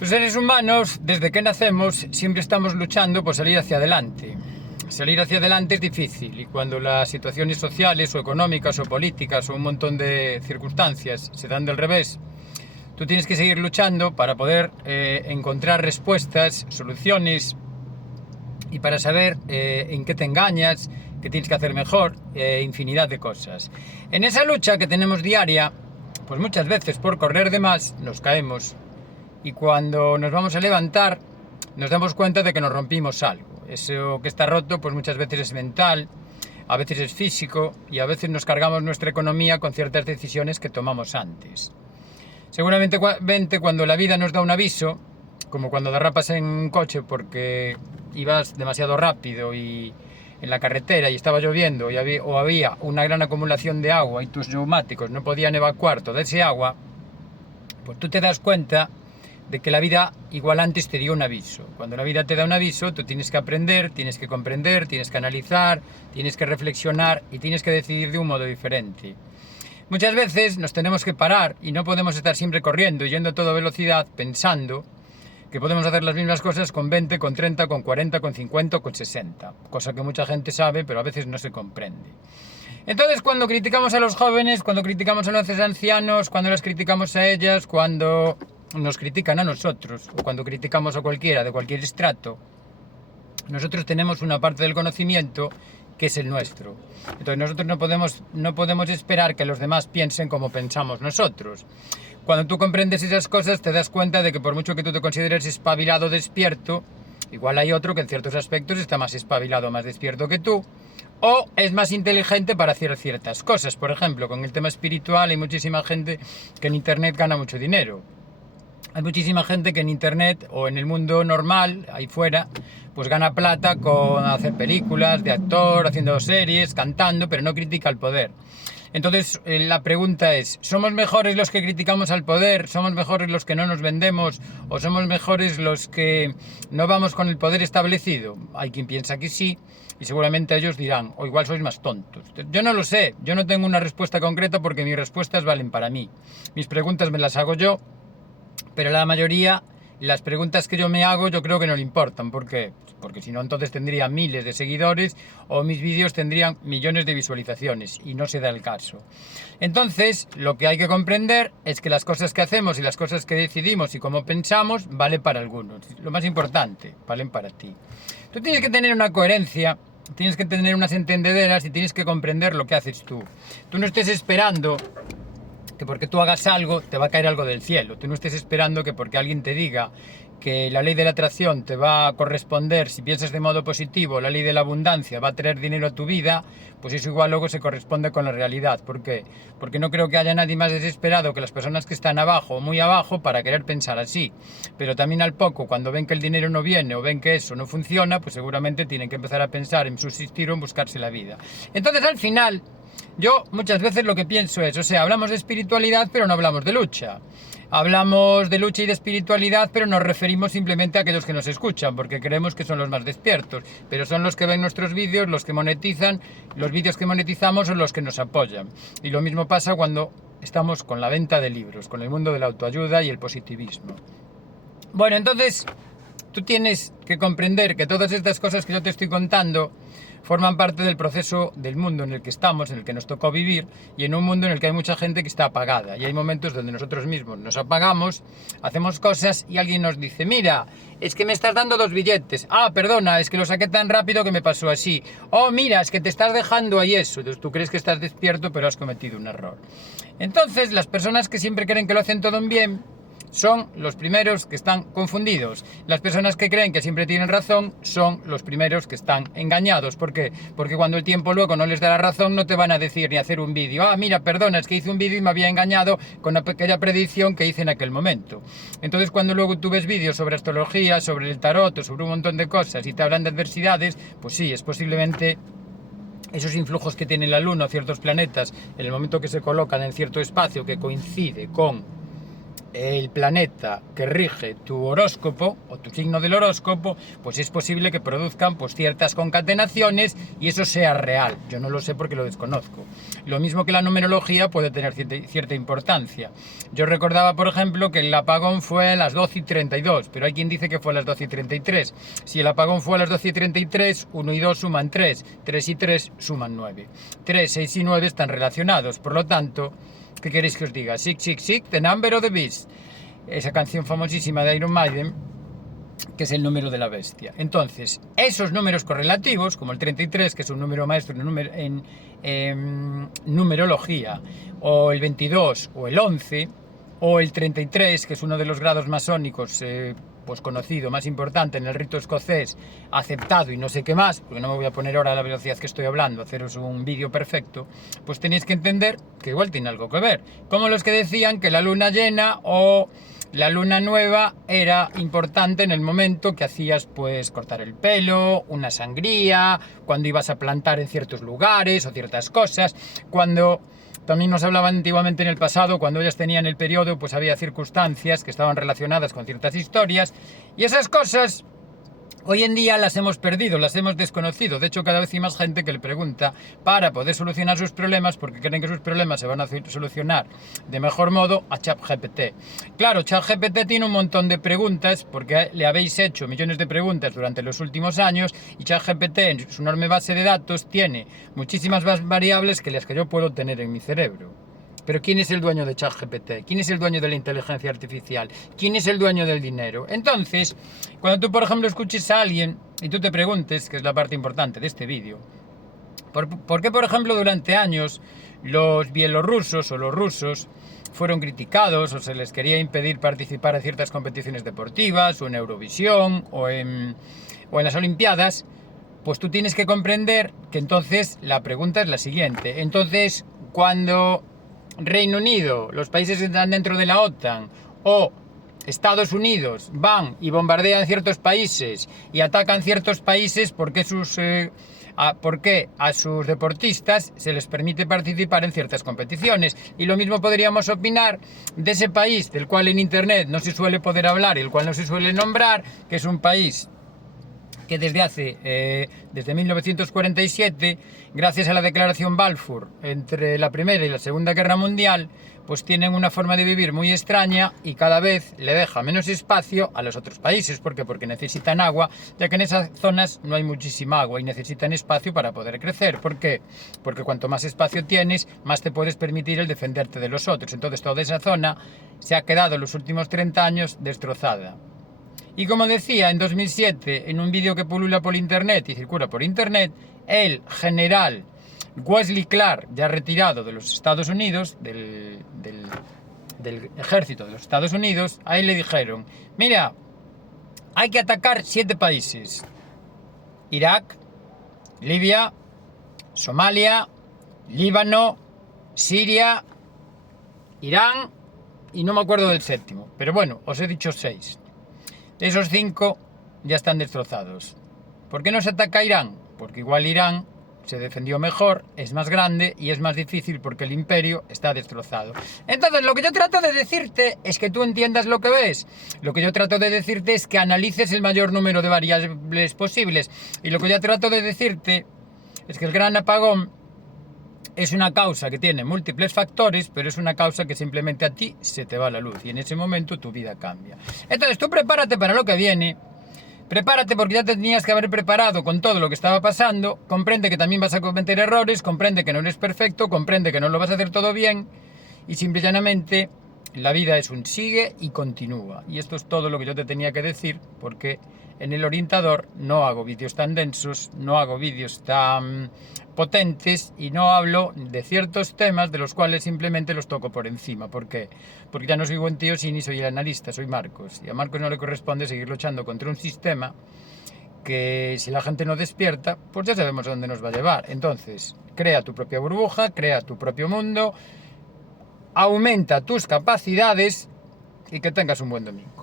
Los seres humanos, desde que nacemos, siempre estamos luchando por salir hacia adelante. Salir hacia adelante es difícil y cuando las situaciones sociales o económicas o políticas o un montón de circunstancias se dan del revés, tú tienes que seguir luchando para poder encontrar respuestas, soluciones y para saber en qué te engañas, qué tienes que hacer mejor, infinidad de cosas. En esa lucha que tenemos diaria, pues muchas veces por correr de más nos caemos. Y cuando nos vamos a levantar, nos damos cuenta de que nos rompimos algo. Eso que está roto, pues muchas veces es mental, a veces es físico y a veces nos cargamos nuestra economía con ciertas decisiones que tomamos antes. Seguramente cuando la vida nos da un aviso, como cuando derrapas en un coche porque ibas demasiado rápido y en la carretera y estaba lloviendo o había una gran acumulación de agua y tus neumáticos no podían evacuar toda ese agua, pues tú te das cuenta de que la vida igual antes te dio un aviso. Cuando la vida te da un aviso, tú tienes que aprender, tienes que comprender, tienes que analizar, tienes que reflexionar y tienes que decidir de un modo diferente. Muchas veces nos tenemos que parar y no podemos estar siempre corriendo y yendo a toda velocidad pensando que podemos hacer las mismas cosas con 20, con 30, con 40, con 50 o con 60, cosa que mucha gente sabe pero a veces no se comprende. Entonces, cuando criticamos a los jóvenes, cuando criticamos a los ancianos, cuando las criticamos a ellas, cuando nos critican a nosotros o cuando criticamos a cualquiera de cualquier estrato, nosotros tenemos una parte del conocimiento que es el nuestro. Entonces nosotros no podemos esperar que los demás piensen como pensamos nosotros. Cuando tú comprendes esas cosas te das cuenta de que por mucho que tú te consideres espabilado, despierto, igual hay otro que en ciertos aspectos está más espabilado, más despierto que tú, o es más inteligente para hacer ciertas cosas. Por ejemplo, con el tema espiritual hay muchísima gente que en internet gana mucho dinero. Hay muchísima gente que en internet o en el mundo normal, ahí fuera, pues gana plata con hacer películas, de actor, haciendo series, cantando, pero no critica al poder. Entonces la pregunta es, ¿somos mejores los que criticamos al poder? ¿Somos mejores los que no nos vendemos? ¿O somos mejores los que no vamos con el poder establecido? Hay quien piensa que sí y seguramente ellos dirán, o igual sois más tontos. Yo no lo sé, yo no tengo una respuesta concreta porque mis respuestas valen para mí. Mis preguntas me las hago yo, pero la mayoría, las preguntas que yo me hago, yo creo que no le importan. ¿Por qué? Porque si no, entonces tendría miles de seguidores o mis vídeos tendrían millones de visualizaciones y no se da el caso. Entonces, lo que hay que comprender es que las cosas que hacemos y las cosas que decidimos y cómo pensamos, vale para algunos. Lo más importante, valen para ti. Tú tienes que tener una coherencia, tienes que tener unas entendederas y tienes que comprender lo que haces tú. Tú no estés esperando que porque tú hagas algo te va a caer algo del cielo. Tú no estés esperando que porque alguien te diga que la ley de la atracción te va a corresponder si piensas de modo positivo, la ley de la abundancia va a traer dinero a tu vida, pues eso igual luego se corresponde con la realidad. ¿Por qué? Porque no creo que haya nadie más desesperado que las personas que están abajo o muy abajo para querer pensar así. Pero también al poco, cuando ven que el dinero no viene o ven que eso no funciona, pues seguramente tienen que empezar a pensar en subsistir o en buscarse la vida. Entonces al final, yo muchas veces lo que pienso es, o sea, hablamos de espiritualidad pero no hablamos de lucha. Hablamos de lucha y de espiritualidad, pero nos referimos simplemente a aquellos que nos escuchan, porque creemos que son los más despiertos, pero son los que ven nuestros vídeos, los que monetizan, los vídeos que monetizamos son los que nos apoyan. Y lo mismo pasa cuando estamos con la venta de libros, con el mundo de la autoayuda y el positivismo. Bueno, entonces, tú tienes que comprender que todas estas cosas que yo te estoy contando forman parte del proceso del mundo en el que estamos, en el que nos tocó vivir, y en un mundo en el que hay mucha gente que está apagada. Y hay momentos donde nosotros mismos nos apagamos, hacemos cosas y alguien nos dice, mira, es que me estás dando 2 billetes. Ah, perdona, es que lo saqué tan rápido que me pasó así. Oh, mira, es que te estás dejando ahí eso. Entonces tú crees que estás despierto, pero has cometido un error. Entonces, las personas que siempre creen que lo hacen todo bien, son los primeros que están confundidos. Las personas que creen que siempre tienen razón son los primeros que están engañados. ¿Por qué? Porque cuando el tiempo luego no les da la razón no te van a decir ni hacer un vídeo. Ah, mira, perdona, es que hice un vídeo y me había engañado con aquella predicción que hice en aquel momento. Entonces cuando luego tú ves vídeos sobre astrología, sobre el tarot o sobre un montón de cosas y te hablan de adversidades, pues sí, es posiblemente esos influjos que tiene la Luna o ciertos planetas en el momento que se colocan en cierto espacio que coincide con el planeta que rige tu horóscopo o tu signo del horóscopo, pues es posible que produzcan pues ciertas concatenaciones y eso sea real. Yo no lo sé porque lo desconozco. Lo mismo que la numerología puede tener cierta importancia. Yo recordaba, por ejemplo, que el apagón fue a las 12:32, pero hay quien dice que fue a las 12:33. Si el apagón fue a las 12:33, 1 y 2 suman 3, 3 y 3 suman 9. 3, 6 y 9 están relacionados, por lo tanto, ¿qué queréis que os diga? Sick, sick, sick, the number of the beast. Esa canción famosísima de Iron Maiden, que es el número de la bestia. Entonces, esos números correlativos, como el 33, que es un número maestro en numerología, o el 22, o el 11, o el 33, que es uno de los grados masónicos pues conocido, más importante en el rito escocés, aceptado y no sé qué más, porque no me voy a poner ahora a la velocidad que estoy hablando, haceros un vídeo perfecto, pues tenéis que entender que igual tiene algo que ver. Como los que decían que la luna llena o la luna nueva era importante en el momento que hacías pues cortar el pelo, una sangría, cuando ibas a plantar en ciertos lugares o ciertas cosas, cuando... También nos hablaban antiguamente en el pasado, cuando ellas tenían el periodo, pues había circunstancias que estaban relacionadas con ciertas historias, y esas cosas hoy en día las hemos perdido, las hemos desconocido. De hecho, cada vez hay más gente que le pregunta para poder solucionar sus problemas, porque creen que sus problemas se van a solucionar de mejor modo, a ChatGPT. Claro, ChatGPT tiene un montón de preguntas, porque le habéis hecho millones de preguntas durante los últimos años, y ChatGPT en su enorme base de datos tiene muchísimas más variables que las que yo puedo tener en mi cerebro. Pero ¿quién es el dueño de ChatGPT? ¿Quién es el dueño de la inteligencia artificial? ¿Quién es el dueño del dinero? Entonces, cuando tú, por ejemplo, escuches a alguien y tú te preguntes, que es la parte importante de este vídeo, ¿por qué, por ejemplo, durante años los bielorrusos o los rusos fueron criticados o se les quería impedir participar en ciertas competiciones deportivas o en Eurovisión o en las Olimpiadas? Pues tú tienes que comprender que entonces la pregunta es la siguiente. Entonces, cuando Reino Unido, los países que están dentro de la OTAN, o Estados Unidos van y bombardean ciertos países y atacan ciertos países, ¿por qué a sus deportistas se les permite participar en ciertas competiciones? Y lo mismo podríamos opinar de ese país del cual en internet no se suele poder hablar y el cual no se suele nombrar, que es un país que desde 1947, gracias a la declaración Balfour, entre la Primera y la Segunda Guerra Mundial, pues tienen una forma de vivir muy extraña y cada vez le deja menos espacio a los otros países. ¿Por qué? Porque necesitan agua, ya que en esas zonas no hay muchísima agua y necesitan espacio para poder crecer. ¿Por qué? Porque cuanto más espacio tienes, más te puedes permitir el defenderte de los otros. Entonces toda esa zona se ha quedado en los últimos 30 años destrozada. Y como decía en 2007, en un vídeo que pulula por internet y circula por internet, el general Wesley Clark, ya retirado de los Estados Unidos, del ejército de los Estados Unidos, a él le dijeron, mira, hay que atacar 7 países: Irak, Libia, Somalia, Líbano, Siria, Irán y no me acuerdo del séptimo, pero bueno, os he dicho 6. Esos 5 ya están destrozados. ¿Por qué no se ataca a Irán? Porque igual Irán se defendió mejor, es más grande y es más difícil porque el imperio está destrozado. Entonces, lo que yo trato de decirte es que tú entiendas lo que ves. Lo que yo trato de decirte es que analices el mayor número de variables posibles. Y lo que yo trato de decirte es que el gran apagón es una causa que tiene múltiples factores, pero es una causa que simplemente a ti se te va la luz y en ese momento tu vida cambia. Entonces tú prepárate para lo que viene, prepárate porque ya te tenías que haber preparado con todo lo que estaba pasando, comprende que también vas a cometer errores, comprende que no eres perfecto, comprende que no lo vas a hacer todo bien y simple y llanamente la vida es un sigue y continúa. Y esto es todo lo que yo te tenía que decir, porque en el orientador no hago vídeos tan densos, no hago vídeos tan potentes y no hablo de ciertos temas de los cuales simplemente los toco por encima. ¿Por qué? Porque ya no soy buen tío ni soy el analista, soy Marcos. Y a Marcos no le corresponde seguir luchando contra un sistema que si la gente no despierta, pues ya sabemos a dónde nos va a llevar. Entonces, crea tu propia burbuja, crea tu propio mundo, aumenta tus capacidades y que tengas un buen domingo.